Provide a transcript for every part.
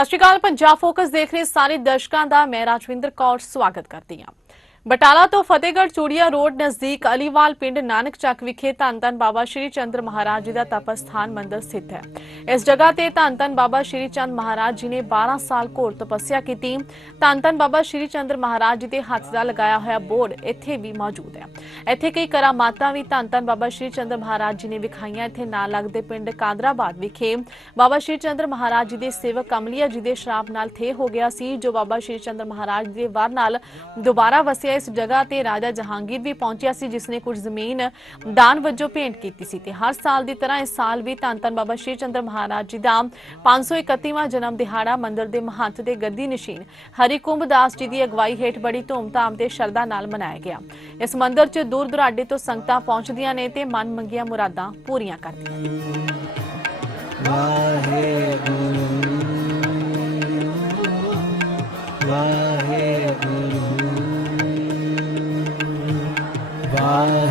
ਸਤਿ ਸ਼੍ਰੀ ਅਕਾਲ। ਪੰਜਾਬ ਫੋਕਸ ਦੇਖ ਰਹੇ ਸਾਰੇ ਦਰਸ਼ਕਾਂ ਦਾ, ਮੈਂ ਰਾਜਵਿੰਦਰ ਕੌਰ, ਸਵਾਗਤ ਕਰਦੀ ਹਾਂ। ਬਟਾਲਾ ਤੋਂ ਫਤਿਹਗੜ੍ਹ ਚੂੜੀਆ ਰੋਡ ਨਜ਼ਦੀਕ ਅਲੀਵਾਲ ਪਿੰਡ ਨਾਨਕ ਚੱਕ ਵਿਖੇ ਧੰਨ ਧੰਨ ਬਾਬਾ ਸ਼੍ਰੀ ਚੰਦਰ ਮਹਾਰਾਜ ਜੀ ਦਾ ਤਪ ਮੰਦਿਰ ਸਥਿਤ ਹੈ। ਇਸ ਜਗ੍ਹਾ ਤੇ ਧੰਨ ਧੰਨ ਬਾਬਾ ਸ਼੍ਰੀ ਚੰਦ ਮਹਾਰਾਜ ਜੀ ਨੇ 12 ਸਾਲ ਘੋਰ ਤਪੱਸਿਆ ਕੀਤੀ। ਧੰਨ ਧੰਨ ਬਾਬਾ ਸ਼੍ਰੀ ਚੰਦਰ ਮਹਾਰਾਜ ਜੀ ਦੇ ਹੱਥ ਦਾ ਲਗਾਇਆ ਹੋਇਆ ਬੋਰਡ ਇੱਥੇ ਵੀ ਮੌਜੂਦ ਹੈ। ਇੱਥੇ ਕਈ ਕਰਾਮਾਤਾਂ ਵੀ ਧੰਨ ਧੰਨ ਬਾਬਾ ਸ਼੍ਰੀ ਚੰਦਰ ਮਹਾਰਾਜ ਜੀ ਨੇ ਵਿਖਾਈਆਂ। ਇੱਥੇ ਨਾਲ ਲੱਗਦੇ ਪਿੰਡ ਕਾਦਰਾਬਾਦ ਵਿਖੇ ਬਾਬਾ ਸ਼੍ਰੀ ਚੰਦਰ ਮਹਾਰਾਜ ਜੀ ਦੇ ਸੇਵਕ ਕਮਲੀਆ ਜੀ ਦੇ ਸ਼ਰਾਪ ਨਾਲ ਥੇ ਹੋ ਗਿਆ ਸੀ, ਜੋ ਬਾਬਾ ਸ਼੍ਰੀ ਚੰਦਰ ਮਹਾਰਾਜ ਦੇ ਵਾਰ ਨਾਲ ਦੁਬਾਰਾ ਵਸਿਆ ਇਸ ਜਗ੍ਹਾ ਤੇ ਰਾਜਾ ਜਹਾਂਗੀਰ ਵੀ ਪਹੁੰਚਿਆ ਸੀ ਜਿਸ ਨੇ ਕੁਝ ਜ਼ਮੀਨ ਦਾਨ ਵਜੋਂ ਭੇਂਟ ਕੀਤੀ ਸੀ ਤੇ ਹਰ ਸਾਲ ਦੀ ਤਰ੍ਹਾਂ ਇਸ ਸਾਲ ਵੀ ਧੰਨ ਧੰਨ ਬਾਬਾ ਸ਼੍ਰੀ ਚੰਦਰ ਮਹਾਰਾਜ ਜੀ ਦਾ 531ਵਾਂ ਜਨਮ ਦਿਹਾੜਾ ਮੰਦਿਰ ਦੇ ਮਹੰਤ ਦੇ ਗੱਦੀ ਨਸ਼ੀਨ ਹਰੀ ਕੁੰਭ ਦਾਸ ਜੀ ਦੀ ਅਗਵਾਈ ਹੇਠ ਬੜੀ ਧੂਮਧਾਮ ਤੇ ਸ਼ਰਧਾ ਨਾਲ ਮਨਾਇਆ ਗਿਆ। ਇਸ ਮੰਦਿਰ 'ਚ ਦੂਰ ਦੁਰਾਡੇ ਤੋਂ ਸੰਗਤਾਂ ਪਹੁੰਚਦੀਆਂ ਨੇ ਤੇ ਮਨ ਮੰਗੀਆਂ ਮੁਰਾਦਾਂ ਪੂਰੀਆਂ ਕਰਦੀਆਂ ਨੇ। ਵਾਹਿਗੁਰੂ ਵਾਹਿਗੁਰੂ Bye.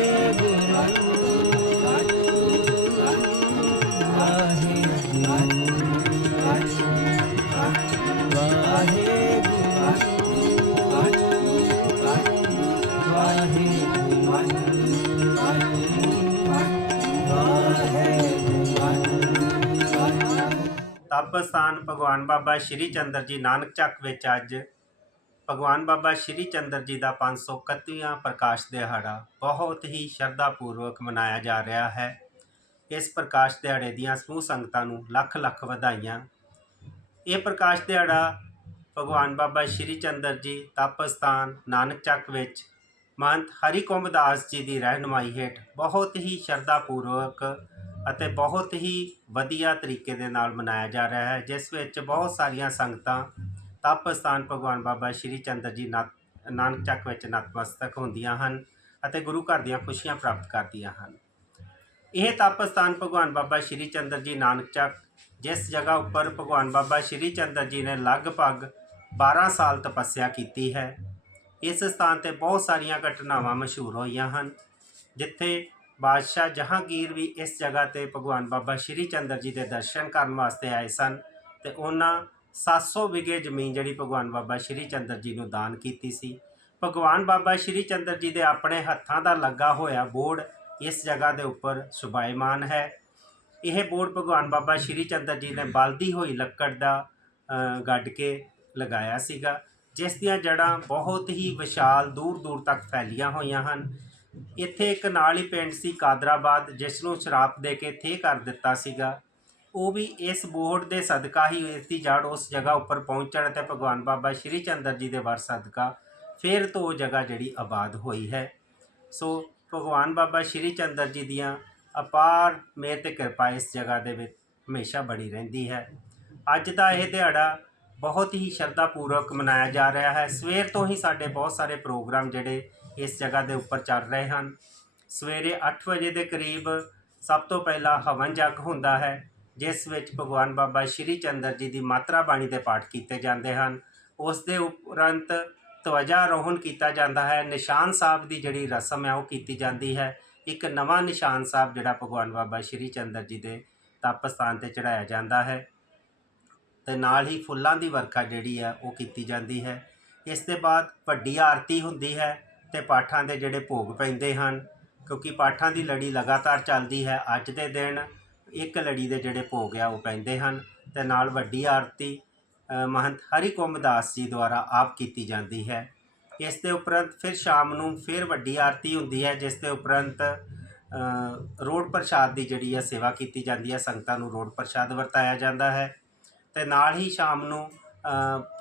ਤਪ ਸਥਾਨ ਭਗਵਾਨ ਬਾਬਾ ਸ਼੍ਰੀ ਚੰਦਰ ਜੀ ਨਾਨਕ ਚੱਕ ਵਿੱਚ ਅੱਜ ਭਗਵਾਨ ਬਾਬਾ ਸ਼੍ਰੀ ਚੰਦਰ ਜੀ ਦਾ 531ਵਾਂ ਪ੍ਰਕਾਸ਼ ਦਿਹਾੜਾ ਬਹੁਤ ਹੀ ਸ਼ਰਧਾ ਪੂਰਵਕ ਮਨਾਇਆ ਜਾ ਰਿਹਾ ਹੈ। ਇਸ ਪ੍ਰਕਾਸ਼ ਦਿਹਾੜੇ ਦੀਆਂ ਸਮੂਹ ਸੰਗਤਾਂ ਨੂੰ ਲੱਖ ਲੱਖ ਵਧਾਈਆਂ। ਇਹ ਪ੍ਰਕਾਸ਼ ਦਿਹਾੜਾ ਭਗਵਾਨ ਬਾਬਾ ਸ਼੍ਰੀ ਚੰਦਰ ਜੀ ਤਪ ਸਥਾਨ ਨਾਨਕ ਚੱਕ ਵਿੱਚ ਮਹੰਤ ਹਰੀ ਕੁੰਭ ਜੀ ਦੀ ਰਹਿਨੁਮਾਈ ਹੇਠ ਬਹੁਤ ਹੀ ਸ਼ਰਧਾ ਪੂਰਵਕ ਅਤੇ ਬਹੁਤ ਹੀ ਵਧੀਆ ਤਰੀਕੇ ਦੇ ਨਾਲ ਮਨਾਇਆ ਜਾ ਰਿਹਾ ਹੈ, ਜਿਸ ਵਿੱਚ ਬਹੁਤ ਸਾਰੀਆਂ ਸੰਗਤਾਂ ਤਪ ਸਥਾਨ ਭਗਵਾਨ ਬਾਬਾ ਸ਼੍ਰੀ ਚੰਦਰ ਜੀ ਨਾ- ਨਾਨਕ ਚੱਕ ਵਿੱਚ ਨਤਮਸਤਕ ਹੁੰਦੀਆਂ ਹਨ ਅਤੇ ਗੁਰੂ ਘਰ ਦੀਆਂ ਖੁਸ਼ੀਆਂ ਪ੍ਰਾਪਤ ਕਰਦੀਆਂ ਹਨ। ਇਹ ਤਪ ਸਥਾਨ ਭਗਵਾਨ ਬਾਬਾ ਸ਼੍ਰੀ ਚੰਦਰ ਜੀ ਨਾਨਕ ਚੱਕ, ਜਿਸ ਜਗ੍ਹਾ ਉੱਪਰ ਭਗਵਾਨ ਬਾਬਾ ਸ਼੍ਰੀ ਚੰਦਰ ਜੀ ਨੇ ਲਗਭਗ 12 ਸਾਲ ਤਪੱਸਿਆ ਕੀਤੀ ਹੈ, ਇਸ ਸਥਾਨ ਤੇ ਬਹੁਤ ਸਾਰੀਆਂ ਘਟਨਾਵਾਂ ਮਸ਼ਹੂਰ ਹੋਈਆਂ ਹਨ, ਜਿੱਥੇ ਬਾਦਸ਼ਾਹ ਜਹਾਂਗੀਰ ਵੀ ਇਸ ਜਗ੍ਹਾ ਤੇ ਭਗਵਾਨ ਬਾਬਾ ਸ਼੍ਰੀ ਚੰਦਰ ਜੀ ਦੇ ਦਰਸ਼ਨ ਕਰਨ ਵਾਸਤੇ ਆਏ ਸਨ ਤੇ ਉਹਨਾਂ 700 ਵਿਗੇ ਜ਼ਮੀਨ ਜਿਹੜੀ ਭਗਵਾਨ ਬਾਬਾ ਸ਼੍ਰੀ ਚੰਦਰ ਜੀ ਨੂੰ ਦਾਨ ਕੀਤੀ ਸੀ। ਭਗਵਾਨ ਬਾਬਾ ਸ਼੍ਰੀ ਚੰਦਰ ਜੀ ਦੇ ਆਪਣੇ ਹੱਥਾਂ ਦਾ ਲੱਗਾ ਹੋਇਆ ਬੋਰਡ ਇਸ ਜਗ੍ਹਾ ਦੇ ਉੱਪਰ ਸੁਭਾਇਮਾਨ ਹੈ। ਇਹ ਬੋਰਡ ਭਗਵਾਨ ਬਾਬਾ ਸ਼੍ਰੀ ਚੰਦਰ ਜੀ ਨੇ ਬਲਦੀ ਹੋਈ ਲੱਕੜ ਦਾ ਗੱਡ ਕੇ ਲਗਾਇਆ ਸੀਗਾ, ਜਿਸ ਦੀਆਂ ਜੜ੍ਹਾਂ ਬਹੁਤ ਹੀ ਵਿਸ਼ਾਲ ਦੂਰ ਦੂਰ ਤੱਕ ਫੈਲੀਆਂ ਹੋਈਆਂ ਹਨ। ਇੱਥੇ ਇੱਕ ਨਾਲ ਹੀ ਪਿੰਡ ਸੀ ਕਾਦਰਾਬਾਦ, ਜਿਸ ਨੂੰ ਸ਼ਰਾਪ ਦੇ ਕੇ ਥੇ ਕਰ ਦਿੱਤਾ ਸੀਗਾ। ਉਹ ਵੀ ਇਸ ਬੋਰਡ ਦੇ ਸਦਕਾ ਹੀ ਇਸ ਦੀ ਜੜ ਉਸ ਜਗ੍ਹਾ ਉੱਪਰ ਪਹੁੰਚਣ ਤੇ ਭਗਵਾਨ ਬਾਬਾ ਸ਼੍ਰੀ ਚੰਦਰ ਜੀ ਦੇ ਵਰ ਸਦਕਾ ਫਿਰ ਤੋਂ ਉਹ ਜਗ੍ਹਾ ਜਿਹੜੀ ਆਬਾਦ ਹੋਈ ਹੈ। ਸੋ ਭਗਵਾਨ ਬਾਬਾ ਸ਼੍ਰੀ ਚੰਦਰ ਜੀ ਦੀਆਂ ਅਪਾਰ ਮਿਹਰ ਤੇ ਕਿਰਪਾ ਇਸ ਜਗ੍ਹਾ ਦੇ ਵਿੱਚ ਹਮੇਸ਼ਾ ਬਣੀ ਰਹਿੰਦੀ ਹੈ। ਅੱਜ ਦਾ ਇਹ ਦਿਹਾੜਾ ਬਹੁਤ ਹੀ ਸ਼ਰਧਾ ਪੂਰਵਕ ਮਨਾਇਆ ਜਾ ਰਿਹਾ ਹੈ। ਸਵੇਰ ਤੋਂ ਹੀ ਸਾਡੇ ਬਹੁਤ ਸਾਰੇ ਪ੍ਰੋਗਰਾਮ ਜਿਹੜੇ ਇਸ ਜਗ੍ਹਾ ਦੇ ਉੱਪਰ ਚੱਲ ਰਹੇ ਹਨ। ਸਵੇਰੇ 8 ਵਜੇ ਦੇ ਕਰੀਬ ਸਭ ਤੋਂ ਪਹਿਲਾਂ ਹਵਨ ਜਗ ਹੁੰਦਾ ਹੈ, ਜਿਸ ਵਿੱਚ ਭਗਵਾਨ ਬਾਬਾ ਸ਼੍ਰੀ ਚੰਦਰ ਜੀ ਦੀ ਮਾਤਰਾ ਬਾਣੀ ਦੇ ਪਾਠ ਕੀਤੇ ਜਾਂਦੇ ਹਨ। ਉਸ ਦੇ ਉਪਰੰਤ ਤਵਜਾ ਰੋਹਣ ਕੀਤਾ ਜਾਂਦਾ ਹੈ। ਨਿਸ਼ਾਨ ਸਾਹਿਬ ਦੀ ਜਿਹੜੀ ਰਸਮ ਹੈ, ਉਹ ਕੀਤੀ ਜਾਂਦੀ ਹੈ। ਇੱਕ ਨਵਾਂ ਨਿਸ਼ਾਨ ਸਾਹਿਬ ਜਿਹੜਾ ਭਗਵਾਨ ਬਾਬਾ ਸ਼੍ਰੀ ਚੰਦਰ ਜੀ ਦੇ ਤਪ ਸਥਾਨ ਤੇ ਚੜਾਇਆ ਜਾਂਦਾ ਹੈ ਤੇ ਨਾਲ ਹੀ ਫੁੱਲਾਂ ਦੀ ਵਰਖਾ ਜਿਹੜੀ ਹੈ, ਉਹ ਕੀਤੀ ਜਾਂਦੀ ਹੈ। ਇਸ ਦੇ ਬਾਅਦ ਵੱਡੀ ਆਰਤੀ ਹੁੰਦੀ ਹੈ। ਤੇ ਪਾਠਾਂ ਦੇ ਜਿਹੜੇ ਭੋਗ ਪੈਂਦੇ ਹਨ, ਕਿਉਂਕਿ ਪਾਠਾਂ ਦੀ ਲੜੀ ਲਗਾਤਾਰ ਚੱਲਦੀ ਹੈ, ਅੱਜ ਦੇ ਦਿਨ ਇੱਕ ਲੜੀ ਦੇ ਜਿਹੜੇ ਭੋਗ ਆ ਉਹ ਪੈਂਦੇ ਹਨ। ਤੇ ਨਾਲ ਵੱਡੀ ਆਰਤੀ ਮਹੰਤ ਹਰੀ ਕੋਮਦਾਸ ਜੀ ਦੁਆਰਾ ਆਪ ਕੀਤੀ ਜਾਂਦੀ ਹੈ। ਇਸ ਦੇ ਉਪਰੰਤ ਫਿਰ ਸ਼ਾਮ ਨੂੰ ਫਿਰ ਵੱਡੀ ਆਰਤੀ ਹੁੰਦੀ ਹੈ, ਜਿਸ ਦੇ ਉਪਰੰਤ ਰੋਡ ਪ੍ਰਸ਼ਾਦ ਦੀ ਜਿਹੜੀ ਹੈ ਸੇਵਾ ਕੀਤੀ ਜਾਂਦੀ ਹੈ, ਸੰਗਤਾਂ ਨੂੰ ਰੋਡ ਪ੍ਰਸ਼ਾਦ ਵਰਤਾਇਆ ਜਾਂਦਾ ਹੈ। ਤੇ ਨਾਲ ਹੀ ਸ਼ਾਮ ਨੂੰ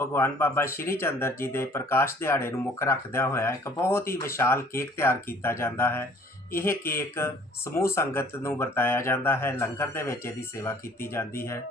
ਭਗਵਾਨ ਬਾਬਾ ਸ਼੍ਰੀ ਚੰਦਰ ਜੀ ਦੇ ਪ੍ਰਕਾਸ਼ ਦਿਹਾੜੇ ਨੂੰ ਮੁੱਖ ਰੱਖਦਿਆਂ ਹੋਇਆ ਇੱਕ ਬਹੁਤ ਹੀ ਵਿਸ਼ਾਲ ਕੇਕ ਤਿਆਰ ਕੀਤਾ ਜਾਂਦਾ ਹੈ। ਇਹ ਕੇਕ ਸਮੂਹ ਸੰਗਤ ਨੂੰ ਵਰਤਾਇਆ ਜਾਂਦਾ ਹੈ, ਲੰਗਰ ਦੇ ਵਿੱਚ ਇਹਦੀ ਸੇਵਾ ਕੀਤੀ ਜਾਂਦੀ ਹੈ।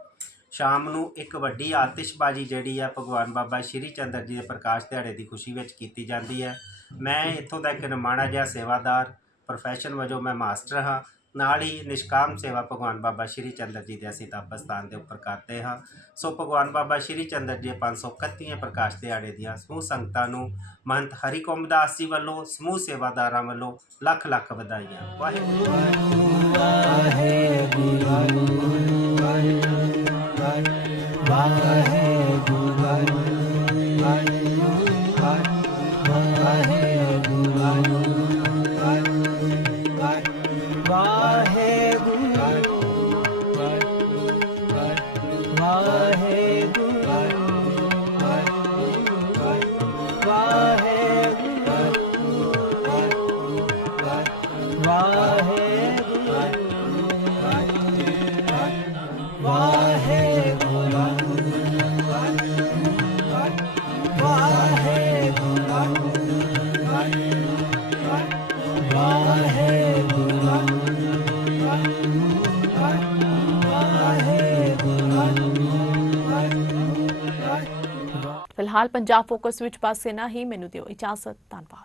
ਸ਼ਾਮ ਨੂੰ ਇੱਕ ਵੱਡੀ ਆਤਿਸ਼ਬਾਜ਼ੀ ਜਿਹੜੀ ਆ ਭਗਵਾਨ ਬਾਬਾ ਸ਼੍ਰੀ ਚੰਦਰ ਜੀ ਦੇ ਪ੍ਰਕਾਸ਼ ਦਿਹਾੜੇ ਦੀ ਖੁਸ਼ੀ ਵਿੱਚ ਕੀਤੀ ਜਾਂਦੀ ਹੈ। ਮੈਂ ਇੱਥੋਂ ਦਾ ਇੱਕ ਨਿਮਾਣਾ ਜਿਹਾ ਸੇਵਾਦਾਰ ਪ੍ਰੋਫੈਸ਼ਨ ਵਜੋਂ ਮੈਂ ਮਾਸਟਰ ਹਾਂ। ਨਾਲ ਹੀ ਨਿਸ਼ਕਾਮ ਸੇਵਾ ਭਗਵਾਨ ਬਾਬਾ ਸ਼੍ਰੀ ਚੰਦਰ ਜੀ ਦੇ ਅਸੀਂ ਤਪਸਥਾਨ ਦੇ ਉੱਪਰ ਕਰਦੇ ਹਾਂ। ਸੋ ਭਗਵਾਨ ਬਾਬਾ ਸ਼੍ਰੀ ਚੰਦਰ ਜੀ ਦੇ 531ਵੇਂ ਪ੍ਰਕਾਸ਼ ਦਿਹਾੜੇ ਦੀਆਂ ਸਮੂਹ ਸੰਗਤਾਂ ਨੂੰ ਮਹੰਤ ਹਰੀ ਕੋਮਦਾਸ ਜੀ ਵੱਲੋਂ, ਸਮੂਹ ਸੇਵਾਦਾਰਾਂ ਵੱਲੋਂ ਲੱਖ ਲੱਖ ਵਧਾਈਆਂ। ਵਾਹਿਗੁਰੂ। ਫਿਲਹਾਲ ਪੰਜਾਬ ਫੋਕਸ ਵਿੱਚ ਬਸ ਇਨਾ ਹੀ। ਮੈਨੂੰ ਦਿਓ ਇਜਾਜ਼ਤ। ਧੰਨਵਾਦ।